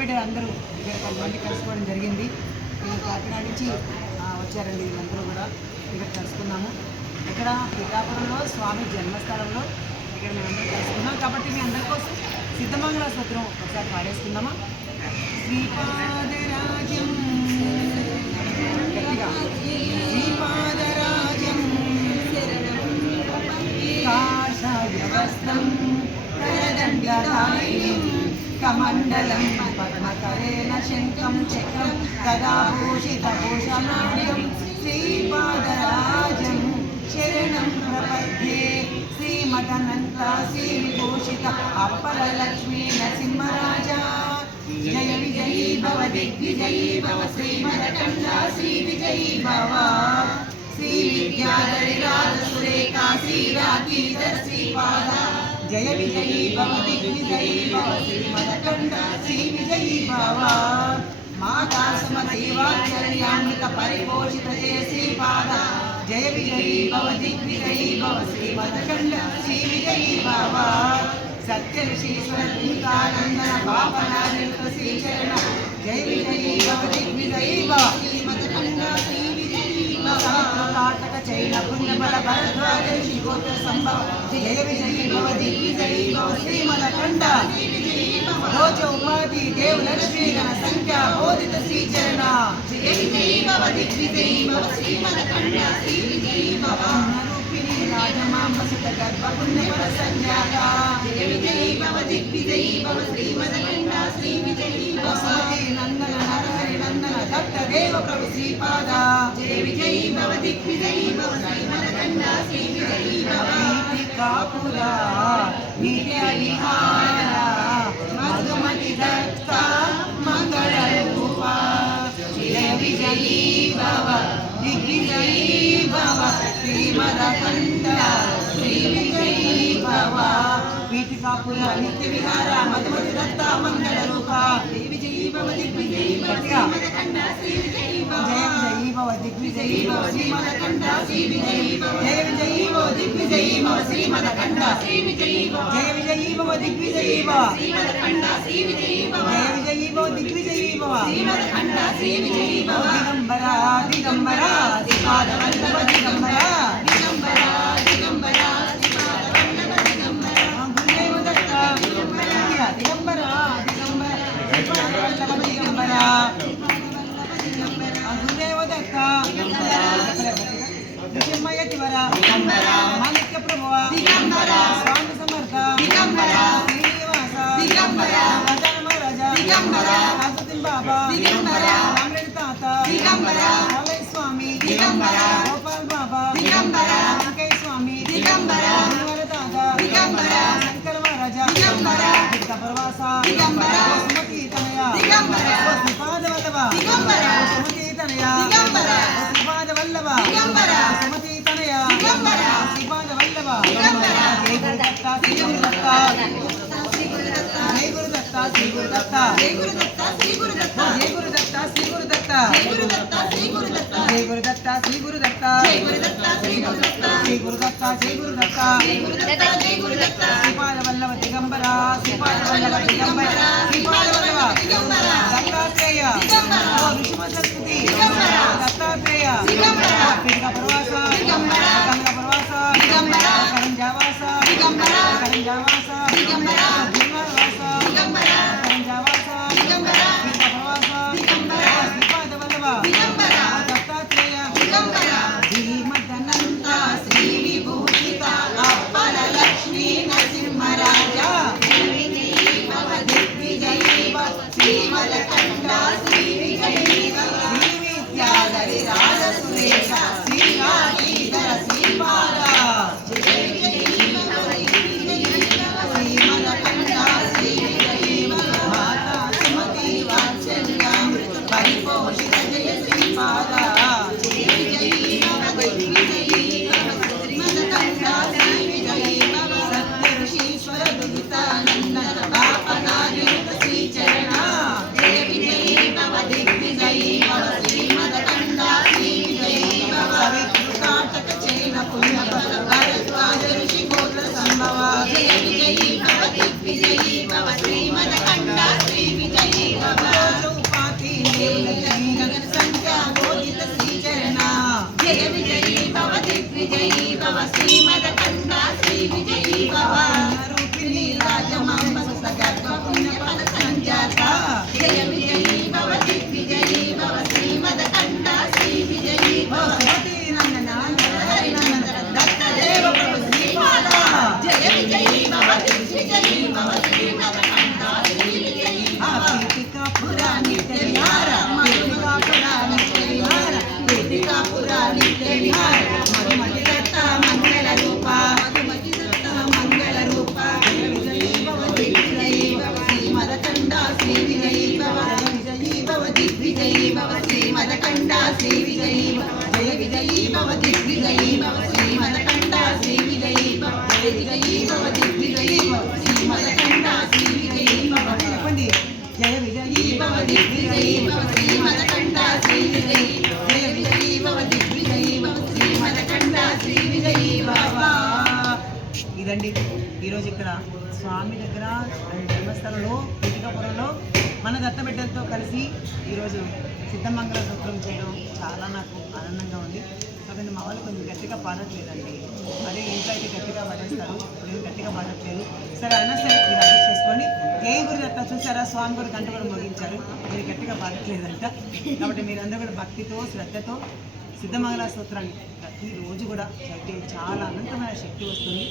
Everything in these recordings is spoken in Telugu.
బిడ్డలు అందరూ. ఇక్కడ కొంతమంది కలుసుకోవడం జరిగింది. ఇక్కడ కాకినాడ నుంచి వచ్చారండి వీళ్ళందరూ కూడా. ఇక్కడ కలుసుకున్నాము. ఇక్కడ పిఠాపురంలో స్వామి జన్మస్థలంలో ఇక్కడ మేమందరూ కలుసుకున్నాం. కాబట్టి మీ అందరి కోసం సిద్ధమంగళ సూత్రం ఒకసారి పాడేసుకుందామా శ్రీపాదరాజం. గట్టిగా. శ్రీపాదరాజం. కాషాయవస్త్రం. కరదండధారిణిం. కమండలం మకరేణ శంఖం చక్రం కదాభూషితభూషణాఢ్యం శ్రీపాదరాజం శరణం ప్రపద్యే శ్రీమదనంత శ్రీవిభూషిత అప్పలక్ష్మీ నరసింహరాజా జయ విజయీ భవ దిగ్విజయీ భవ శ్రీమదకండ శ్రీ విజయీ భవ శ్రీ విద్యాధరి రాజసురేఖా శ్రీరాకీత శ్రీపాద జయ విజయీ భవ దిగ్విజయీ భవ శ్రీమదకండ శ్రీ విజయీ భవ మాతా సుమదేవాచర్యామృత పరిపోషిత జయ శ్రీపాద జయ విజయీ భవ దిగ్విజయీ భవ శ్రీమదకండ శ్రీ విజయీ భవ సత్య ఋషీశ్వర దీకానందన పాపనారిత శ్రీచరణ జయ విజయీ భవ దిగ్విజయీ భవ శ్రీమదకండ శ్రీ విజయీ భవ కాటక చైన పుణ్యబల భరద్వాజ శివోత్ర సంభవ జయ విజయీ భవ దిగ్విజయీ భవ రోజ ఉపాధి దేవ లక్ష్మీ గణ సంఖ్య బోధిత శ్రీచరణ. రూపిణి రాజమాంబ సుత జయ విజయీ భవ దిగ్విజయీ భవ. శ్రీ విజయీ నందన నరహరి నందన దత్త దేవ ప్రభు శ్రీపాద. జయ విజయీ భవ దిగ్విజయీ కాపుర నిత్య విహార మధుమతి దత్త మంగళ రూప. జయ విజయీ భవ దిగ్విజయీ భవ శ్రీమదకండ శ్రీ విజయీ భవ. వీటికాపుర నిత్య విహార మధుమతి దత్త మంగళ రూప. జయ విజయీ భవ దిగ్విజయీ భవ శ్రీమదకండ శ్రీ విజయీ భవ. జయ విజయీ భవ దిగ్విజయీ భవ శ్రీమదకండ శ్రీ విజయీ భవ. జయ విజయీ భవ దిగ్విజయీ భవ శ్రీమదకండ శ్రీ విజయీ భవ జయ విజయీ భవ దిగ్విజయీ భవ శ్రీమదకండ శ్రీ విజయీ భవ జయ విజయీ భవ దిగ్విజయీ భవ శ్రీమదకండ శ్రీ విజయీ భవ దిగంబర దిగంబర. శ్రీపాద వల్లభ దిగంబర. దిగంబర దిగంబర. శ్రీపాద వల్లభ దిగంబర. గురుదేవ దత్త. దిగంబర దిగంబర. దిగంబర. శ్రీపాద వల్లభ దిగంబర. గురుదేవ దత్త. విజయమయ తివర మాణిక్య ప్రభువ స్వామి సమర్థ. శ్రీనివాస. రాజా మహారాజా. కాకుతిం బాబా రామరెడ్డి తాత రాలయ్య స్వామి గోపాల్ బాబా వెంకయ్య స్వామి తాత శంకర మహారాజా. గురుదత్త శ్రీ గురుదత్త జయ గురుదత్త శ్రీ గురుదత్త జయ గురుదత్త శ్రీ గురుదత్త జయ గురుదత్త శ్రీ గురుదత్త జయ శ్రీ గురుదత్త జయ గురుదత్త శ్రీ శ్రీ శ్రీపాద దిగంబర శ్రీపాద వల్లవ దిగంబర శ్రీపాద వల్లవ దిగంబర దత్తాత్రేయ దిగంబర విష్ణు సరస్వతి దిగంబర దత్తాత్రేయ దిగంబర ప్రవాస దిగంబర విద్యాధరి రాజసురేఖ శ్రీరాజీధర శ్రీపాద జయ విజయీ భవ దిగ్విజయీ భవ శ్రీమదకండ శ్రీ విజయీ భవ చెప్పండి. జయ విజయీ భవ దిగ్విజయీ భవ శ్రీమదకండ శ్రీ విజయీ జయ విజయీ భవ దిగ్విజయీ భవ ఇదండి. ఈరోజు ఇక్కడ స్వామి దగ్గర ధర్మస్థలంలో పిటికాపురంలో మన దత్తబిడ్డలతో కలిసి ఈరోజు సిద్ధమంగళ సూత్రం చేయడం చాలా నాకు ఆనందంగా ఉంది. కాకపోతే మా వాళ్ళు కొంచెం గట్టిగా పాడట్లేదండి. అదే ఇంట్లో అయితే గట్టిగా పాడేస్తారు. నేను గట్టిగా పాడట్లేదు. సరే అన్న సరే మీరు అడ్జస్ట్ చేసుకోండి ఏ గురి దత్త చూసారా? స్వామి గురి కంట కూడా ముగించారు. మీరు గట్టిగా పాడట్లేదంట. కాబట్టి మీరందరూ కూడా భక్తితో శ్రద్ధతో సిద్ధమంగళ స్తోత్రాన్ని ప్రతిరోజు కూడా చదివితే చాలా అనంతమైన శక్తి వస్తుంది.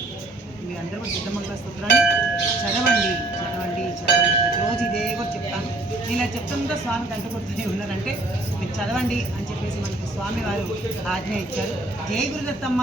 మీరందరూ కూడా సిద్ధమంగళ స్తోత్రాన్ని చదవండి చదవండి చదవండి ప్రతిరోజు ఇదే కూడా చెప్తాను నేను ఇలా చెప్తుంటే స్వామి కంట ఉన్నారంటే మీరు చదవండి అని చెప్పేసి మనకి స్వామి వారు ఆజ్ఞ ఇచ్చారు. జై గురుదత్తమ్మ.